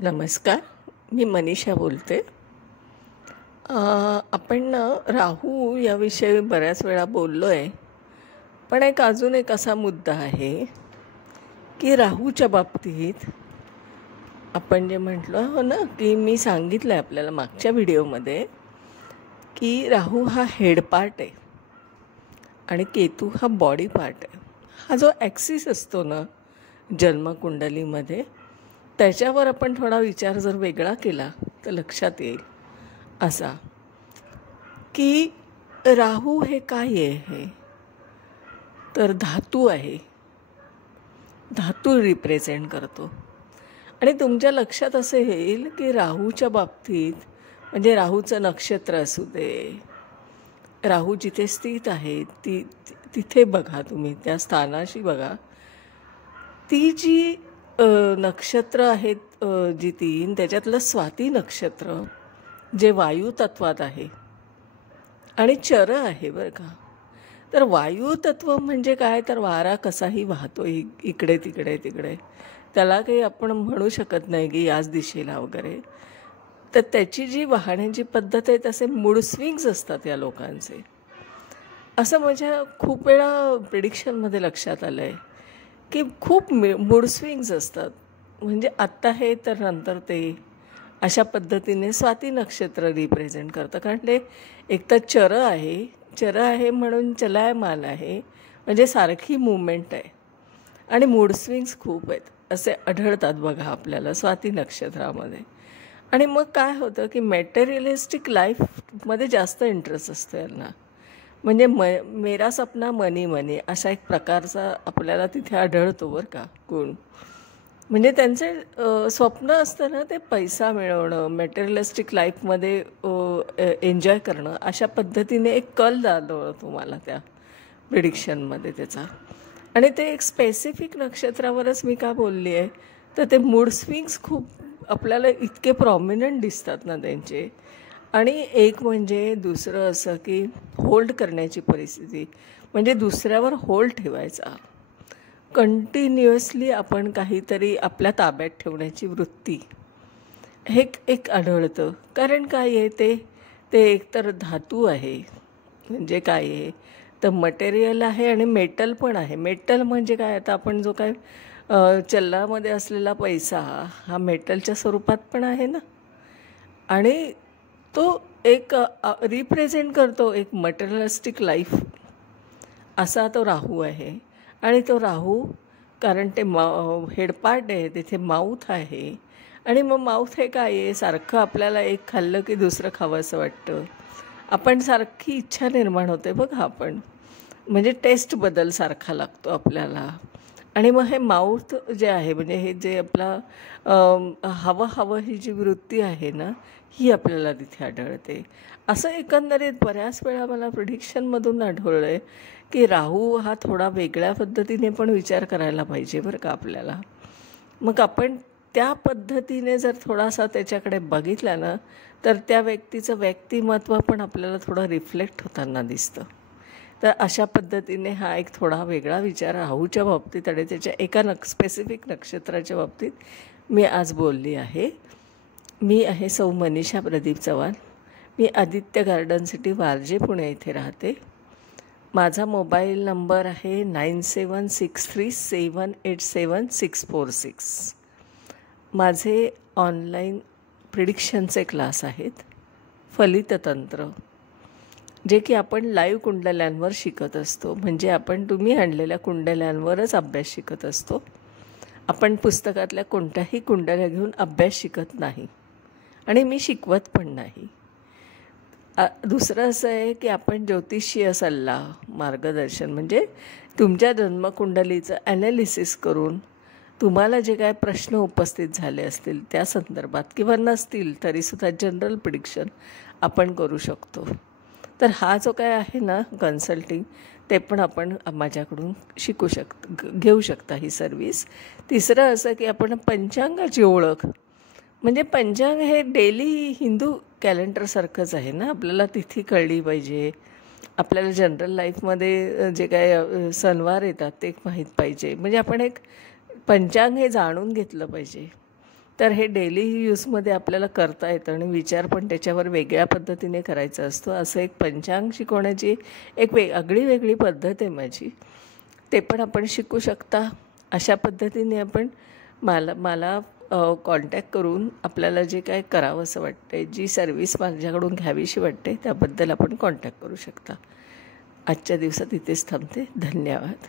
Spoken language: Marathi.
नमस्कार. मी मनीषा बोलते. आपण ना राहू याविषयी बऱ्याच वेळा बोललो आहे. पण अजून एक असा मुद्दा आहे की राहूच्या बाबतीत आपण जे म्हटलं हो ना, की मी सांगितलं आहे आपल्याला मागच्या व्हिडिओमध्ये की राहू हा हेड पार्ट आहे आणि केतू हा बॉडी पार्ट आहे. हा जो ॲक्सिस असतो ना जन्मकुंडलीमध्ये, त्याच्यावर आपण थोडा विचार जर वेगळा केला तर लक्षात येईल असा की राहू हे काय आहे, तर धातू आहे. धातू रिप्रेझेंट करतो. आणि तुमच्या लक्षात असं येईल की राहूच्या बाबतीत म्हणजे राहूचं नक्षत्र असू दे, राहू जिथे स्थित आहे तिथे बघा, तुम्ही त्या स्थानाशी बघा. ती जी नक्षत्र आहेत, जी तीन, त्याच्यातलं स्वाती नक्षत्र जे वायू तत्वात आहे आणि चर आहे बरं का. तर वायू तत्व म्हणजे काय, तर वारा कसाही वाहतो इकडे तिकडे तिकडे, त्याला काही आपण म्हणू शकत नाही की याच दिशेला वगैरे. तर त्याची जी वाहण्याची पद्धत आहे तसे मूड स्विंग्स असतात या लोकांचे. असं माझ्या खूप वेळा प्रिडिक्शनमध्ये लक्षात आलं आहे की खूप मूड स्विंग्स असतात. म्हणजे आत्ता हे तर नंतर ते, अशा पद्धतीने स्वाती नक्षत्र रिप्रेझेंट करतं. कारण ते एक तर चर आहे म्हणून चलायमान आहे, म्हणजे सारखी मूवमेंट आहे आणि मूड स्विंग्स खूप आहेत असे आढळतात बघा आपल्याला स्वाती नक्षत्रामध्ये. आणि मग काय होतं की मॅटेरियलिस्टिक लाईफमध्ये जास्त इंटरेस्ट असतो यांना. म्हणजे मेरा सपना मनी मनी असा एक प्रकारचा आपल्याला तिथे आढळतो बरं का गुण. म्हणजे त्यांचे स्वप्न असतं ना ते पैसा मिळवणं, मॅटेरियलिस्टिक लाईफमध्ये एन्जॉय करणं, अशा पद्धतीने एक कल जाणवतो तुम्हाला त्या प्रिडिक्शनमध्ये त्याचा. आणि ते एक स्पेसिफिक नक्षत्रावरच मी का बोलली आहे, तर ते मूड स्विंग्स खूप आपल्याला इतके प्रॉमिनंट दिसतात ना त्यांचे. आणि एक म्हणजे दुसरं असं की होल्ड करण्याची परिस्थिती, म्हणजे दुसऱ्यावर होल्ड ठेवायचा, कंटिन्युअसली आपण काहीतरी आपल्या ताब्यात ठेवण्याची वृत्ती, हे एक आढळतं. कारण काय आहे ते एकतर धातू आहे, म्हणजे काय आहे तर मटेरियल आहे आणि मेटल पण आहे. मेटल म्हणजे काय, आता आपण जो काय चलनामध्ये असलेला पैसा हा मेटलच्या स्वरूपात पण आहे ना, आणि तो एक रिप्रेझेंट करतो एक मटेरियलिस्टिक लाईफ, असा तो राहू आहे. आणि तो राहू कारण ते हेडपार्ट आहे, तिथे माऊथ आहे. आणि मग माऊथ हे काय आहे, सारखं आपल्याला एक खाल्लं की दुसरं खावं असं वाटतं. आपण सारखी इच्छा निर्माण होते बघा, आपण म्हणजे टेस्ट बदल सारखा लागतो आपल्याला. आणि मग हे माऊथ जे आहे, म्हणजे हे जे आपला हवं ही जी वृत्ती आहे ना, ही आपल्याला तिथे आढळते. असं एकंदरीत बऱ्याच वेळा मला प्रिडिक्शनमधून आढळलं आहे की राहू हा थोडा वेगळ्या पद्धतीने पण विचार करायला पाहिजे बरं का आपल्याला. मग आपण त्या पद्धतीने जर थोडासा त्याच्याकडे बघितला ना, तर त्या व्यक्तीचं व्यक्तिमत्व पण आपल्याला थोडं रिफ्लेक्ट होताना दिसतं. तर अशा पद्धतीने हा एक थोडा वेगळा विचार राहूच्या बाबतीत आणि त्याच्या एका स्पेसिफिक नक्षत्राच्या बाबतीत मी आज बोलली आहे. मी आहे सौ मनीषा प्रदीप चव्हाण. मी आदित्य गार्डन सिटी, वारजे, पुणे इथे राहते. माझा मोबाईल नंबर आहे 9763787646. माझे ऑनलाईन प्रिडिक्शनचे क्लास आहेत, फलिततंत्र, जे की आपण लाईव्ह कुंडल्यांवर शिकत असतो. म्हणजे तुम्ही आणलेल्या कुंडल्यांवरच अभ्यास शिकत असतो. आपण पुस्तकातल्या कोणत्याही कुंडल्या घेऊन अभ्यास शिकत नाही आणि मी शिकवत पण नाही. दुसरं असं आहे की आपण ज्योतिषीय सल्ला, मार्गदर्शन, म्हणजे तुमच्या जन्मकुंडलीचं ॲनालिसिस करून तुम्हाला जे काय प्रश्न उपस्थित झाले असतील त्या संदर्भात, किंवा नसतील तरीसुद्धा जनरल प्रिडिक्शन आपण करू शकतो. तर हा जो काय आहे ना कन्सल्टिंग, ते पण आपण माझ्याकडून घेऊ शकता ही सर्विस. तिसरं असं की आपण पंचांगाची ओळख, म्हणजे पंचांग हे डेली हिंदू कॅलेंडरसारखंच आहे ना, आपल्याला तिथी कळली पाहिजे, आपल्याला जनरल लाईफमध्ये जे काय सणवार येतात ते माहीत पाहिजे. म्हणजे आपण एक पंचांग हे जाणून घेतलं पाहिजे. तर हे डेली यूजमध्ये आपल्याला करता येतं आणि विचार पण त्याच्यावर वेगळ्या पद्धतीने करायचा असतो. असं एक पंचांग शिकवण्याची एक आगळी वेगळी पद्धत आहे माझी. ते पण आपण शिकू शकता. अशा पद्धतीने आपण मला कॉन्टॅक्ट करून आपल्याला जे काय करावंसं वाटते, जी सर्व्हिस माझ्याकडून घ्यावीशी वाटते त्याबद्दल आपण कॉन्टॅक्ट करू शकता. आजच्या दिवसात इथेच थांबते. धन्यवाद.